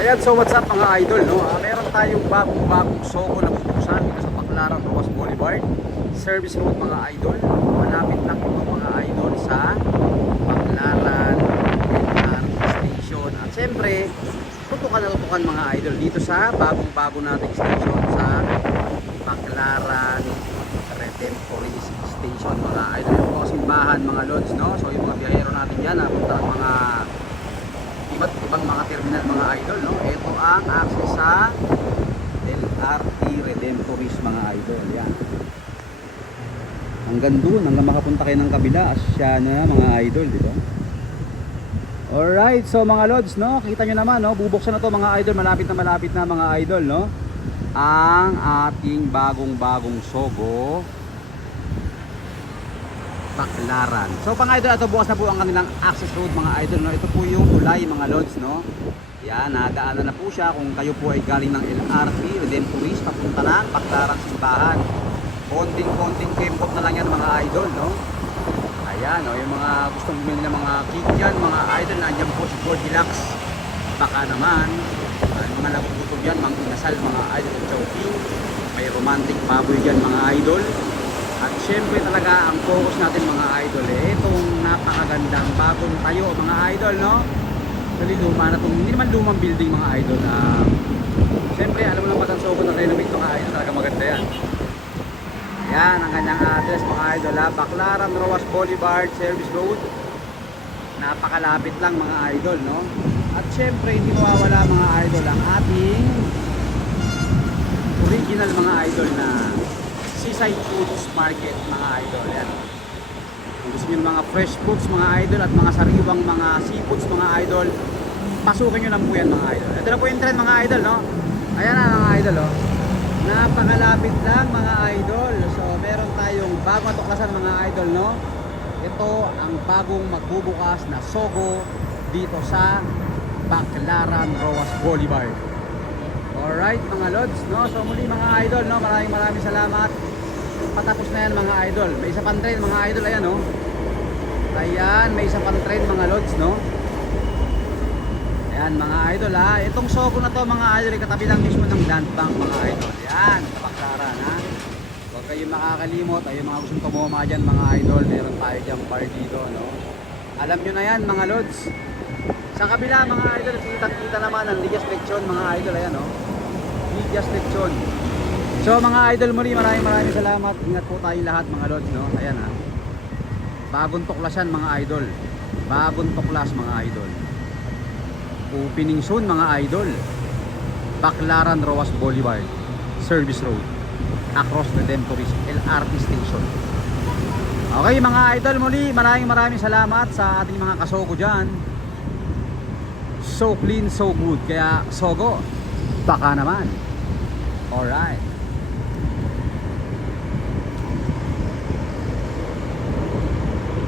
Ayan, so what's up mga idol, no? Ah, meron tayong bagong-bagong soko na bubuksan dito sa Baclaran, Rojas Boulevard. Service road mga idol. Malapit lang ito mga idol sa Baclaran LRT Station. At syempre, tutukan na tutukan mga idol dito sa bagong-bago nating station sa Baclaran Redemptorist Station mga idol. Yung mga simbahan mga lods, no? So yung mga biyahero natin dyan, napunta ng mga iba't ibang mga terminal mga idol no? Ito ang access sa LRT Redemptorist mga idol yan. Hanggang doon hanggang makapunta kayo ng kabila asya na mga idol di ba? Alright, so mga lods, no, kita nyo naman, no, bubuksan na to mga idol, malapit na malapit na mga idol, no, ang ating bagong-bagong sogo, Baclaran. So pang idol, ito bukas na po ang kanilang access road mga idol. No? Ito po yung tulay mga lods. No? Yan, nadaanan na po siya kung kayo po ay galing ng LRT, Redemptorist, papunta ng Baclaran Simbahan. Konting-konting kempot na lang yan mga idol. No? Ayan, no? yung mga gustong bumili ng mga yan, mga idol, nandiyan po si Goldilocks. Baka naman, mga nagugutom yan, mga inasal, mga idol, chowking. May romantic baboy dyan mga idol. At syempre talaga ang focus natin mga idol eh, itong napakagandang bagong tayo mga idol no. Dali luma na itong, hindi naman lumang building mga idol na syempre alam mo lang matansoko na renovate mga idol talaga maganda yan. Yan ang kanyang address mga idol ha, Baclaran Roas Boulevard Service Road. Napakalapit lang mga idol no. At syempre hindi mawawala mga idol ang ating original mga idol na Seaside Foods Market mga idol yan. Kung gusto niyo ng mga fresh foods mga idol at mga sariwang mga seafoods mga idol, pasukin niyo lang po yan mga idol. Ito na po yung trend mga idol no. Ayan na mga idol oh. Napakalapit lang mga idol. So meron tayong bagong tuklasan mga idol no. Ito ang bagong magbubukas na Sogo dito sa Baclaran Roas Boulevard. Alright mga lods, no? So muli mga idol, no? Maraming maraming salamat. Patapos na yan mga idol. May isa pang train mga idol, ayan, no? Ayan, may isa pang train mga lods, no? Ayan mga idol, ha? Itong soko na to mga idol, katabi lang mismo ng land mga idol. Ayan, kapaklaran, ha? Huwag kayong makakalimot, ay yung mga gustong tumuma dyan mga idol, meron tayo dyan bar dito, no? Alam nyo na yan mga lods. Sa kabila mga idol, kita-kita naman ang Ligas Lechon mga idol, ayan, no? Ligas Lechon. So mga idol muli, maraming maraming salamat. Ingat po tayong lahat mga lods, no? Ayan ha. Bagong tuklasan mga idol. Bagong tuklas mga idol. Opening soon mga idol. Baclaran Roas Boulevard. Service Road. Across the Redemptorist LRT Station. Okay mga idol muli, maraming maraming salamat sa ating mga kasoko dyan. So clean, so good. Kaya sogo, baka naman. Alright.